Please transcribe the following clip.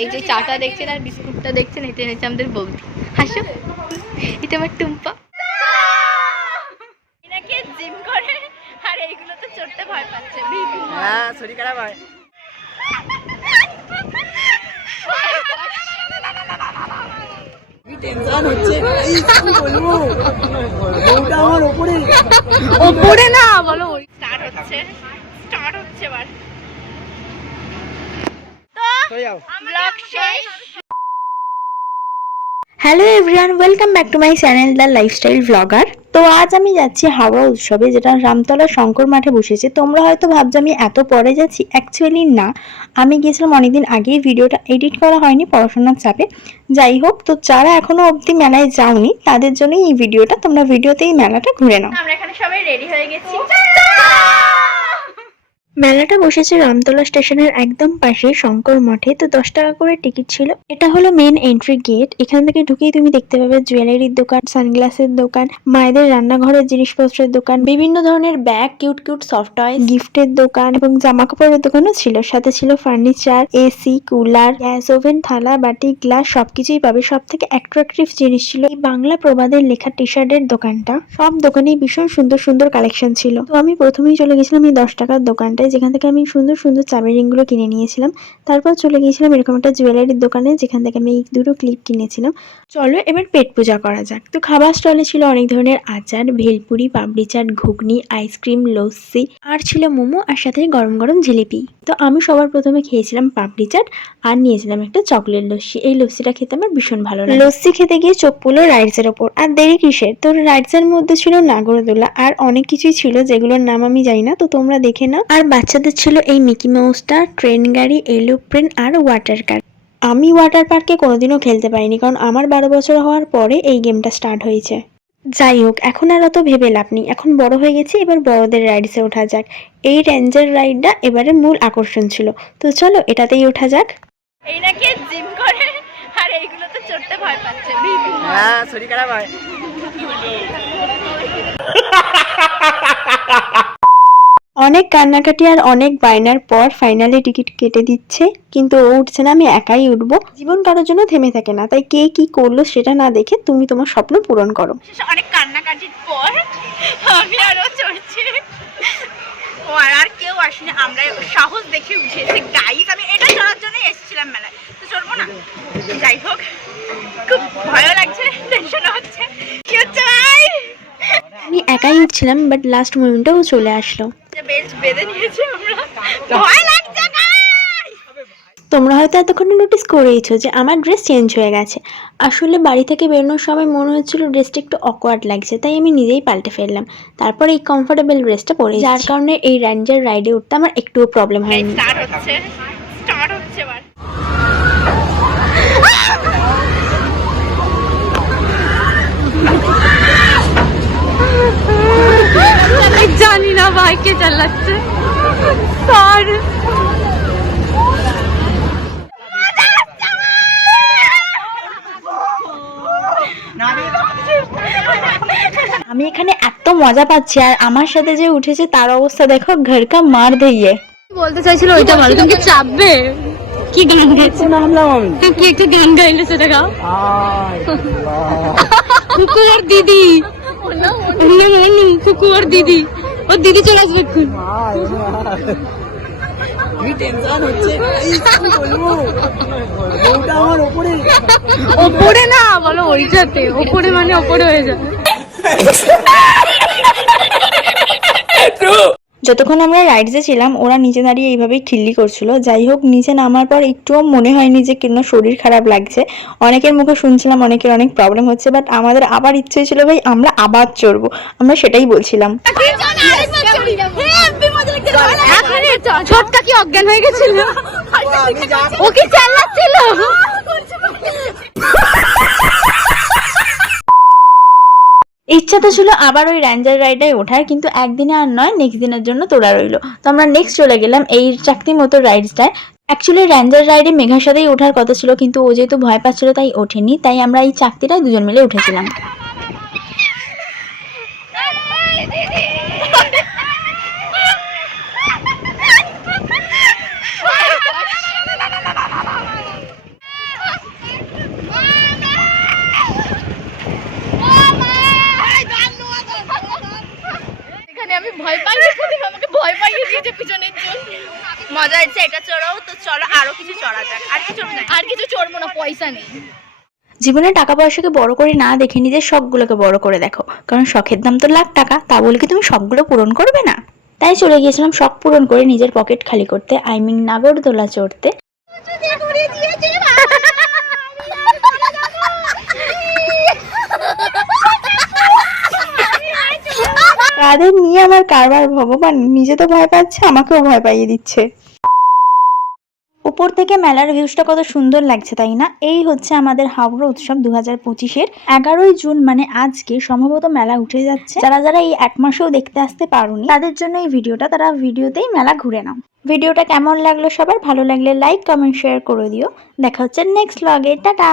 এই যে চাটা দেখছেন আর বিস্কুটটা দেখছেন, এটা এনেছে আমাদের বৌদি। হাসো, এটা আমার টুম্পা। এনাকে জিম করে আর এইগুলো তো চড়তে ভয় পাচ্ছে। হ্যাঁ, শরীর খারাপ হয়। টেনশন হচ্ছে, কি বলবো, বউটা আমার উপরে ওপরে না বলো। স্টার্ট হচ্ছে এবার। তো ব্লগ শেষ। Hello everyone, welcome back to my channel the lifestyle blogger. তো আজ আমি যাচ্ছি হাওড়া উৎসবে, যেটা রামতলা শঙ্কর মাঠে বসেছে। তোমরা হয়তো ভাবছো আমি এত পরে যাচ্ছি, অ্যাকচুয়ালি না, আমি গিয়েছিলাম অনেকদিন আগেই, ভিডিওটা এডিট করা হয়নি পড়াশোনার চাপে। যাই হোক, তো যারা এখনো অবধি মেলায় যাওনি তাদের জন্যই এই ভিডিওটা, তোমরা ভিডিওতেই মেলাটা ঘুরে নাও। আমরা এখানে সবাই রেডি হয়ে গেছি। মেলাটা বসেছে রামতলা স্টেশনের একদম পাশে শঙ্কর মঠে। তো 10 টাকা করে টিকিট ছিল। এটা হলো মেন এন্ট্রি গেট। এখান থেকে ঢুকেই তুমি দেখতে পাবে জুয়েলারির দোকান, সানগ্লাসের দোকান, মায়েদের রান্নাঘরের জিনিসপত্রের দোকান, বিভিন্ন ধরনের bag, cute cute soft toy, গিফটের দোকান এবং জামা কাপড়ের দোকানও ছিল। সাথে ছিল furniture, AC, cooler, gas oven, থালা বাটি, গ্লাস, সবকিছুই পাবে। সব থেকে অ্যাট্রাকটিভ জিনিস ছিল এই বাংলা প্রবাদের লেখা টি শার্টের দোকানটা। সব দোকানেই ভীষণ সুন্দর সুন্দর কালেকশন ছিল। তো আমি প্রথমেই চলে গেছিলাম এই 10 টাকার দোকানটায়, যেখান থেকে আমি সুন্দর সুন্দর চাবি রিংগুলো কিনে নিয়েছিলাম। তারপর চলে গিয়েছিলাম এরকম একটা জুয়েলারির দোকানে, যেখান থেকে আমি এই দুটো ক্লিপ কিনেছিলাম। চলো এবার পেট পূজা করা যাক। তো খাবার স্টলে ছিল অনেক ধরনের আচার, ভেলপুরি, পাপড়ি চাট, ঘুগনি, আইসক্রিম, লস্যি, আর ছিল মোমো, আর সাথে গরম গরম জিলিপি। তো আমি সবার প্রথমে খেয়েছিলাম পাপড়ি চাট আর নিয়েছিলাম একটা চকলেট লস্যি। এই লস্যিটা খেতে আমার ভীষণ ভালো লাগে। লস্যি খেতে গিয়ে চোখ পড়লো রাইডসের ওপর। আর দেরি কিসের, তো রাইডসের মধ্যে ছিল নাগরদোলা আর অনেক কিছুই ছিল যেগুলোর নাম আমি জানি না, তো তোমরা দেখে নাও। আর বাচ্চাদের ছিল এই মিকি মাউসটা, ট্রেন গাড়ি, এরোপ্লেন আর ওয়াটার কার। আমি ওয়াটার পার্কে কোনোদিনও খেলতে পারিনি, কারণ আমার 12 বছর হওয়ার পরে এই গেমটা স্টার্ট হয়েছে। যাই হোক, এখন আর অত ভেবে লাভ নেই, এখন বড় হয়ে গেছি, এবার বড়দের রাইডসে ওঠা যাক। এই রেঞ্জার রাইডটা এবারে মূল আকর্ষণ ছিল, তো চলো এটাতেই ওঠা যাক। এইনাকে জিম করে আর এইগুলো তো চড়তে ভয় পাচ্ছে। হ্যাঁ, শরীর খারাপ হয়। অনেক কান্নাকাটি আর অনেক বায়নার পর ফাইনালি টিকিট কেটে দিচ্ছে, কিন্তু ও উঠছে না, আমি একাই উঠবো। জীবন কারোর জন্য থেমে থাকে না, তাই কে কি করলো সেটা না দেখে তুমি তোমার স্বপ্ন পূরণ করো। অনেক কান্নাকাটির পর আমি আরো চড়ছি। ও আর কেউ আসেনি, আমরা সাহস দেখে উঠেছি গাইস। আমি এটা চড়ার জন্য এসেছিলাম মেলায়, তো চড়বো না? যাই হোক, খুব ভয় লাগছে, টেনশন হচ্ছে। কি হচ্ছে ভাই? আমি একাই উঠছিলাম, বাট লাস্ট মোমেন্টে ও চলে আসলো। বেল্ট বেঁধে নিয়েছি আমরা, ভয় লাগছে guys! তোমরা হয়তো এতক্ষণে নোটিস করেইছো যে আমার ড্রেস চেঞ্জ হয়ে গেছে। আসলে বাড়ি থেকে বেরোনোর সময় মনে হচ্ছিল ড্রেসটা একটু অকওয়ার্ড লাগছে, তাই আমি নিজেই পাল্টে ফেললাম। তারপর এই কমফোর্টেবল ড্রেসটা পরে, যার কারণে এই রেঞ্জার রাইডে উঠতে আমার একটুও প্রবলেম হয়নি। স্টার্ট হচ্ছে এবার। জানি না ভাই কে চালাচ্ছে। আমি এখানে এত মজা পাচ্ছি, আর আমার সাথে যে উঠেছে তার অবস্থা দেখো, ঘর কা মার দিয়ে। বলতে চাইছিল ওইটা বলো, তুমি কি চাপবে? কি গান গাইছো? তুমি কি একটা গান গাইলে সেটা গাও। কুকু আর দিদি, কুকু আর দিদি, ও দিদি চলে আসবে এখন। টেনশন হচ্ছে, কি বলবো, বউটা আমার উপরে ওপরে না বলো, ওইটাতে ওপরে মানে ওপরে হয়ে যাবে। যতক্ষণ আমরা রাইডসে ছিলাম ওরা নিচে দাঁড়িয়ে এইভাবেই খিল্লি করছিল। যাই হোক, নিচে নামার পর একটুও মনে হয়নি যে কেন শরীর খারাপ লাগছে। অনেকের মুখে শুনছিলাম অনেকের অনেক প্রবলেম হচ্ছে, বাট আমাদের আবার ইচ্ছে ছিল ভাই আমরা আবার চড়বো, আমরা সেটাই বলছিলাম। ছোটটা কি অজ্ঞান হয়ে গেছিল? ও কি চালাচ্ছিল? ইচ্ছা তো ছিল আবার ওই রেঞ্জার রাইডে ওঠার, কিন্তু একদিনে আর নয়, নেক্সট দিনের জন্য তোড়া রইলো। তো আমরা নেক্সট চলে গেলাম এই চাকতি মতো রাইডসটায়। অ্যাকচুয়ালি রেঞ্জার রাইডে মেঘার সাথেই ওঠার কথা ছিল, কিন্তু ও যেহেতু ভয় পাচ্ছিল তাই ওঠেনি, তাই আমরা এই চাকতিটায় দুজন মিলে উঠেছিলাম। পিছনের জন। মজা হচ্ছে এটা চড়াও, তো চলো আরো কিছু চড়া যাক। আর কি চড়বো না? আর কিছু চড়বো না, পয়সা নেই। জীবনে টাকা পয়সাকে বড় করে না দেখে নিজের শখগুলোকে বড় করে দেখো, কারণ শখের দাম তো লাখ টাকা, তা বলে কি তুমি শখগুলো পূরণ করবে না? তাই চলে গিয়েছিলাম শখ পূরণ করে নিজের পকেট খালি করতে, নাগরদোলা চড়তে। কাদের নিয়ে আমার কারবার ভগবান, নিজে তো ভয় পাচ্ছে, আমাকেও ভয় পাইয়ে দিচ্ছে। উপর থেকে মেলার ভিউজটা কত সুন্দর লাগছে তাই না? এই হচ্ছে আমাদের হাওড়া উৎসব 2025-এর 11ই জুন, মানে আজকে সম্ভবত মেলা উঠে যাচ্ছে। যারা যারা এই এক মাসেও দেখতে আসতে পারোনি তাদের জন্য এই ভিডিওটা, তারা ভিডিওতেই মেলা ঘুরে নাও। ভিডিওটা কেমন লাগলো সবার? ভালো লাগলে লাইক কমেন্ট শেয়ার করে দিও। দেখা হচ্ছে নেক্সট ব্লগে, টাটা।